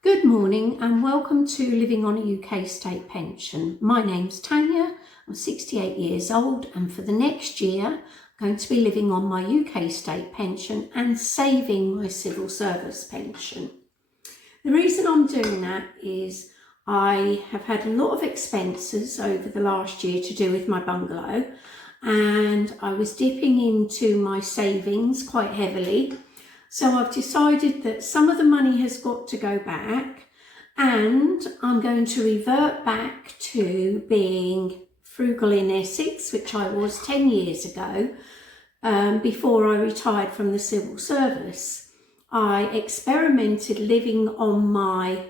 Good morning and welcome to Living on a UK State Pension. My name's Tania, I'm 68 years old and for the next year I'm going to be living on my UK State Pension and saving my civil service pension. The reason I'm doing that is I have had a lot of expenses over the last year to do with my bungalow, and I was dipping into my savings quite heavily. So I've decided that some of the money has got to go back and I'm going to revert back to being frugal in Essex, which I was 10 years ago, before I retired from the civil service. I experimented living on my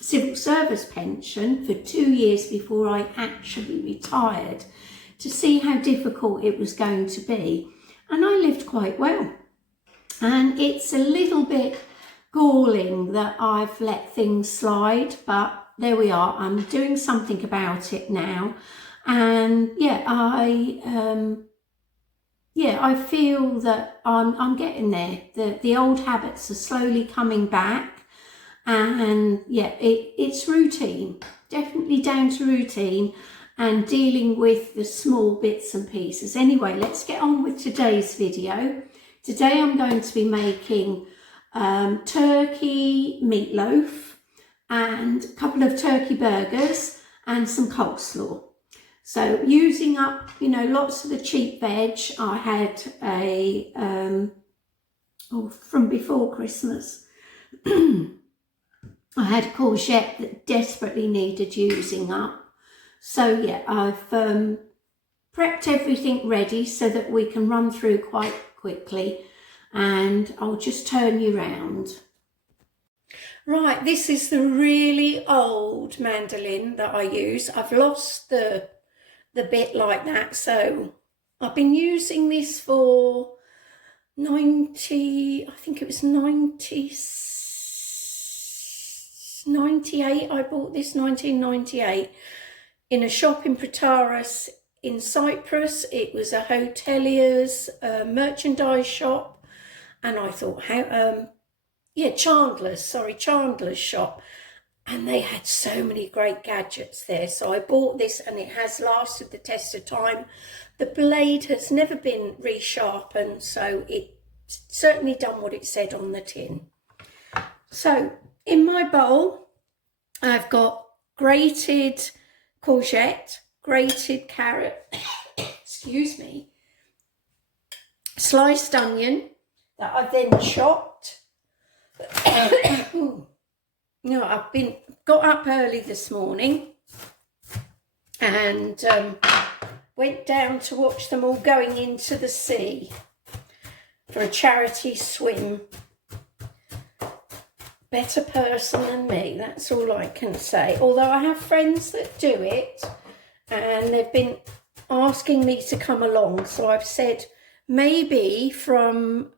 civil service pension for 2 years before I actually retired to see how difficult it was going to be, and I lived quite well. And it's a little bit galling that I've let things slide, but there we are. I'm doing something about it now, and I feel that I'm getting there. The old habits are slowly coming back, and it's routine, definitely down to routine and dealing with the small bits and pieces. Anyway, let's get on with today's video. Today I'm going to be making turkey meatloaf and a couple of turkey burgers and some coleslaw. So using up, lots of the cheap veg. I had from before Christmas. I had a courgette that desperately needed using up. So yeah, I've prepped everything ready so that we can run through quite quickly, and I'll just turn you round. Right, this is the really old mandolin that I use. I've lost the bit like that, so I've been using this for 98. I bought this 1998 in a shop in Pretaris in Cyprus. It was a hotelier's merchandise shop, and I thought, Chandler's shop, and they had so many great gadgets there. So I bought this, and it has lasted the test of time. The blade has never been resharpened, so it's certainly done what it said on the tin. So in my bowl, I've got grated courgette, grated carrot, excuse me, sliced onion that I've then chopped. I've got up early this morning and went down to watch them all going into the sea for a charity swim. Better person than me, that's all I can say. Although I have friends that do it, and they've been asking me to come along, so I've said maybe from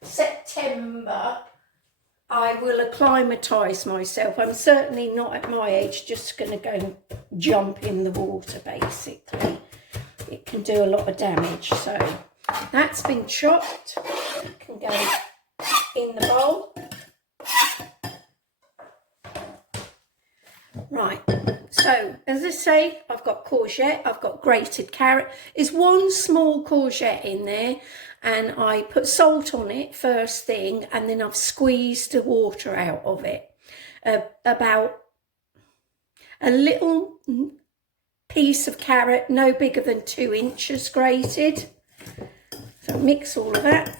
September I will acclimatise myself. I'm certainly not at my age just going to go and jump in the water, basically. It can do a lot of damage. So that's been chopped. It can go in the bowl. Right, so as I say, I've got courgette, I've got grated carrot. There's one small courgette in there, and I put salt on it first thing, and then I've squeezed the water out of it. About a little piece of carrot, no bigger than 2 inches grated. So mix all of that.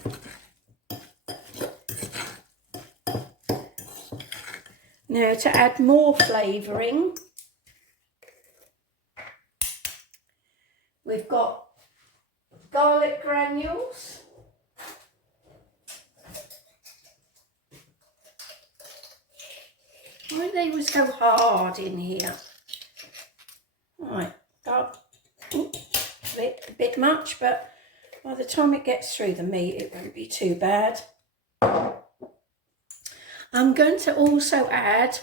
Now to add more flavouring, we've got garlic granules, why they were so hard in here. Right, a bit much, but by the time it gets through the meat it won't be too bad. I'm going to also add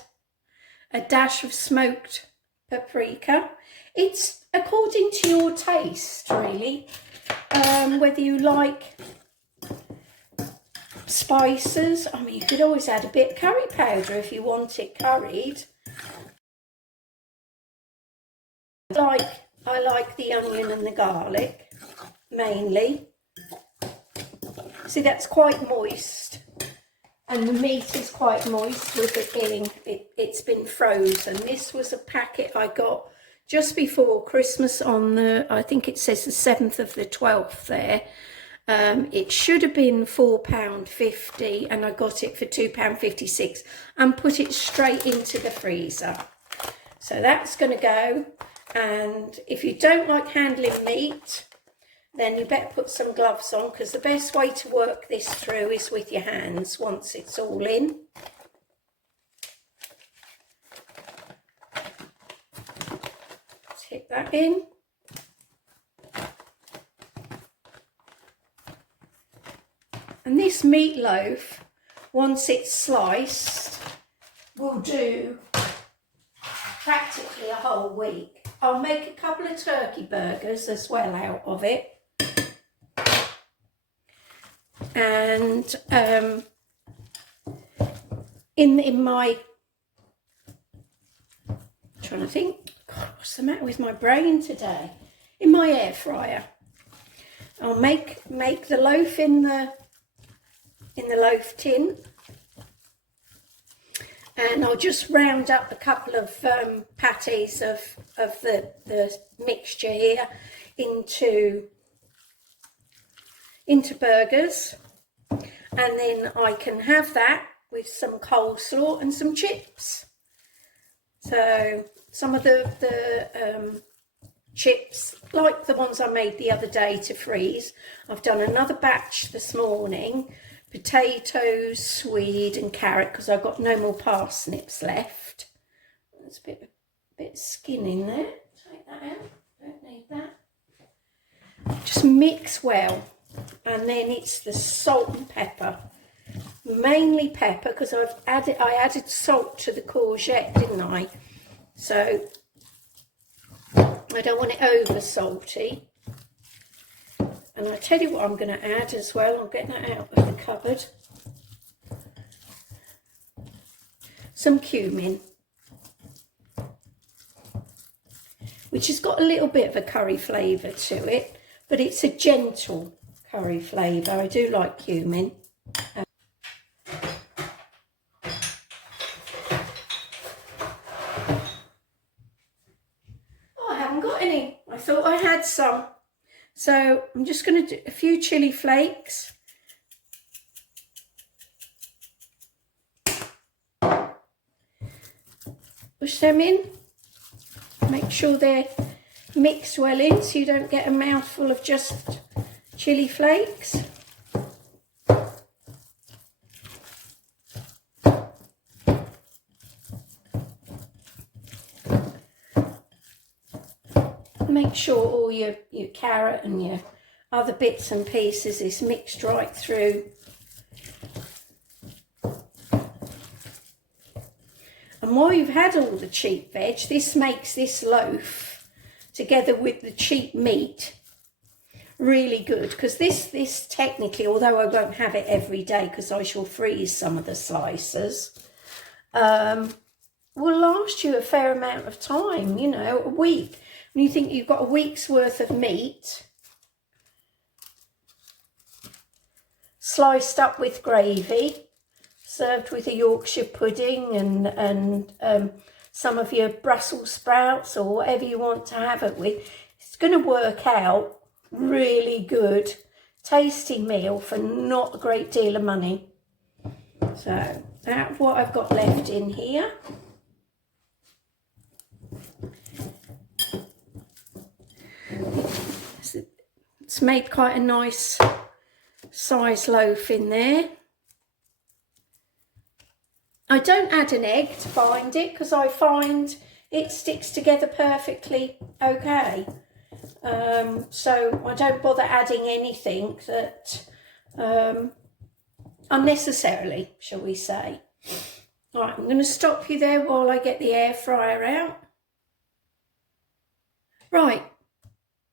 a dash of smoked paprika. It's according to your taste, really, whether you like spices. I mean, you could always add a bit of curry powder if you want it curried. I like the onion and the garlic mainly. See, that's quite moist, and the meat is quite moist with it being, it's been frozen. This was a packet I got just before Christmas on the, I think it says the 7th of the 12th there. It should have been £4.50 and I got it for £2.56 and put it straight into the freezer. So that's going to go, and if you don't like handling meat, then you better put some gloves on, because the best way to work this through is with your hands once it's all in. Tip that in. And this meatloaf, once it's sliced, will do practically a whole week. I'll make a couple of turkey burgers as well out of it. And in my, I'm trying to think, God, what's the matter with my brain today? In my air fryer, I'll make the loaf in the loaf tin, and I'll just round up a couple of patties of the mixture here into burgers, and then I can have that with some coleslaw and some chips. So some of the chips, like the ones I made the other day to freeze, I've done another batch this morning. Potatoes, swede and carrot, because I've got no more parsnips left. There's a bit of skin in there. Take that out, don't need that. Just mix well, and then it's the salt and pepper. Mainly pepper, because I added salt to the courgette, didn't I? So I don't want it over salty. And I'll tell you what I'm going to add as well. I'm getting that out of the cupboard. Some cumin, which has got a little bit of a curry flavour to it, but it's a gentle curry flavour. I do like cumin. Oh, I haven't got any. I thought I had some. So I'm just going to do a few chilli flakes. Push them in. Make sure they're mixed well in so you don't get a mouthful of just chilli flakes. Make sure all your carrot and your other bits and pieces is mixed right through. And while you've had all the cheap veg, this makes this loaf, together with the cheap meat, really good. Because this technically, although I won't have it every day because I shall freeze some of the slices, will last you a fair amount of time, you know, a week. When you think you've got a week's worth of meat, sliced up with gravy, served with a Yorkshire pudding and some of your Brussels sprouts or whatever you want to have it with, it's going to work out really good, tasty meal for not a great deal of money. So that's what I've got left in here. It's made quite a nice size loaf in there. I don't add an egg to bind it because I find it sticks together perfectly okay. So I don't bother adding anything that unnecessarily, shall we say. All right, I'm going to stop you there while I get the air fryer out. Right,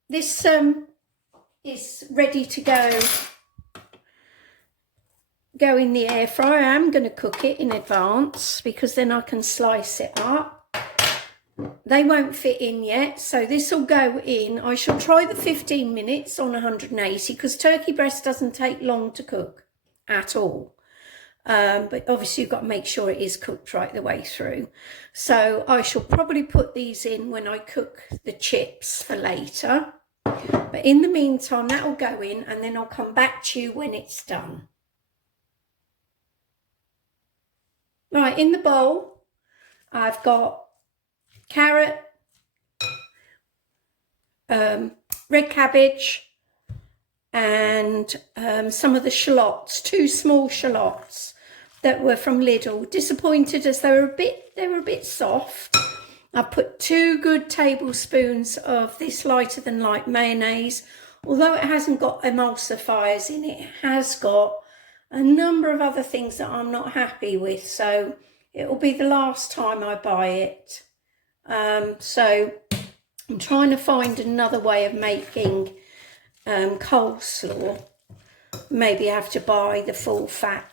this is ready to go. go in the air fryer. I am going to cook it in advance because then I can slice it up. They won't fit in yet, so this will go in. I shall try the 15 minutes on 180 because turkey breast doesn't take long to cook at all. But obviously you've got to make sure it is cooked right the way through. So I shall probably put these in when I cook the chips for later. But in the meantime, that will go in and then I'll come back to you when it's done. Right, in the bowl, I've got carrot, red cabbage, and some of the shallots, 2 small shallots that were from Lidl. Disappointed as they were a bit soft. I've put 2 good tablespoons of this lighter than light mayonnaise. Although it hasn't got emulsifiers in it, it has got a number of other things that I'm not happy with, so it will be the last time I buy it. So I'm trying to find another way of making coleslaw. Maybe I have to buy the full fat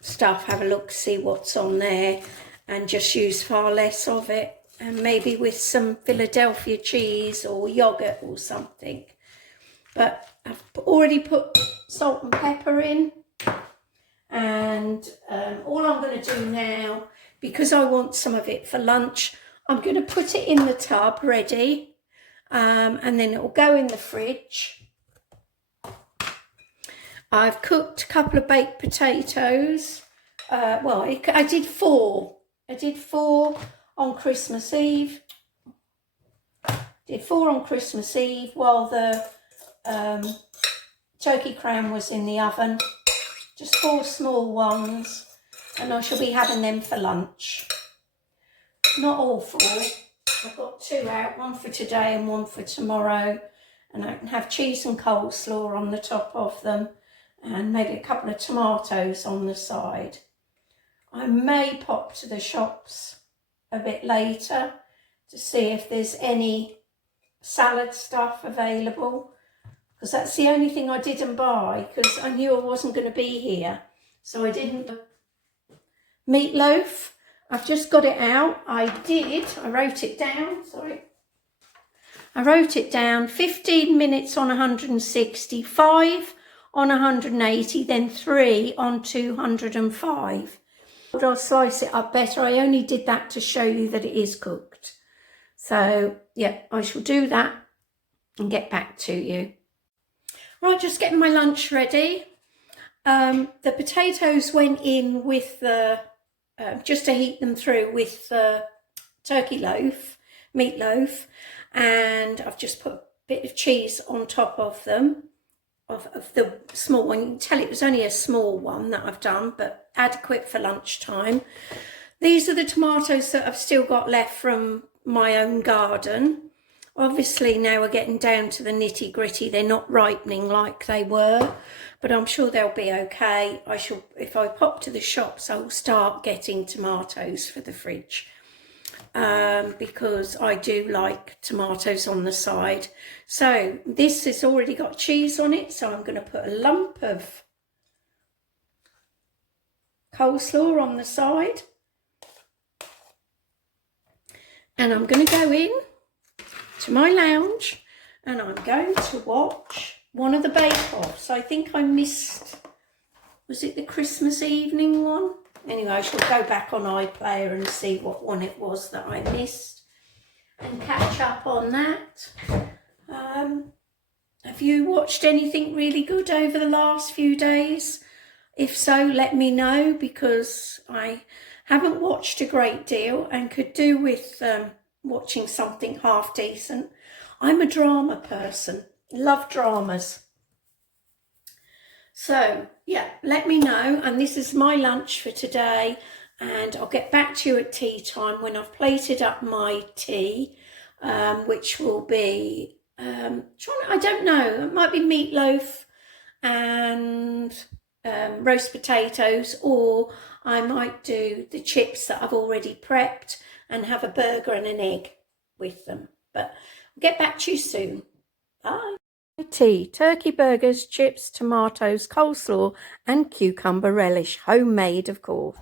stuff, have a look, see what's on there, and just use far less of it, and maybe with some Philadelphia cheese or yogurt or something. But I've already put salt and pepper in, and all I'm going to do now, because I want some of it for lunch, I'm going to put it in the tub ready, and then it will go in the fridge. I've cooked a couple of baked potatoes. Well, I did 4. I did 4 on Christmas Eve. Did 4 on Christmas Eve while the turkey crown was in the oven. Just 4 small ones, and I shall be having them for lunch. Not all 4. I've got 2 out, 1 for today and 1 for tomorrow, and I can have cheese and coleslaw on the top of them, and maybe a couple of tomatoes on the side. I may pop to the shops a bit later to see if there's any salad stuff available, because that's the only thing I didn't buy because I knew I wasn't going to be here, so I didn't. Meatloaf, I've just got it out. I wrote it down, sorry. I wrote it down, 15 minutes on 160, 5 on 180, then 3 on 205. I'll slice it up better. I only did that to show you that it is cooked. So, yeah, I shall do that and get back to you. Right, just getting my lunch ready. The potatoes went in with the, just to heat them through with the turkey loaf, meatloaf, and I've just put a bit of cheese on top of them, of the small one. You can tell it was only a small one that I've done, but adequate for lunchtime. These are the tomatoes that I've still got left from my own garden. Obviously now we're getting down to the nitty gritty. They're not ripening like they were, but I'm sure they'll be okay. If I pop to the shops, I will start getting tomatoes for the fridge, because I do like tomatoes on the side. So this has already got cheese on it, so I'm going to put a lump of coleslaw on the side, and I'm going to go in to my lounge and I'm going to watch one of the bake-offs. I think I missed, was it the Christmas evening one? Anyway, I shall go back on iPlayer and see what one it was that I missed and catch up on that. Have you watched anything really good over the last few days? If so, let me know, because I haven't watched a great deal and could do with watching something half decent. I'm a drama person, love dramas. So yeah, let me know, and this is my lunch for today, and I'll get back to you at tea time when I've plated up my tea, which will be, I don't know, it might be meatloaf and roast potatoes, or I might do the chips that I've already prepped and have a burger and an egg with them. But I'll get back to you soon. Bye. Tea, turkey burgers, chips, tomatoes, coleslaw and cucumber relish, homemade of course.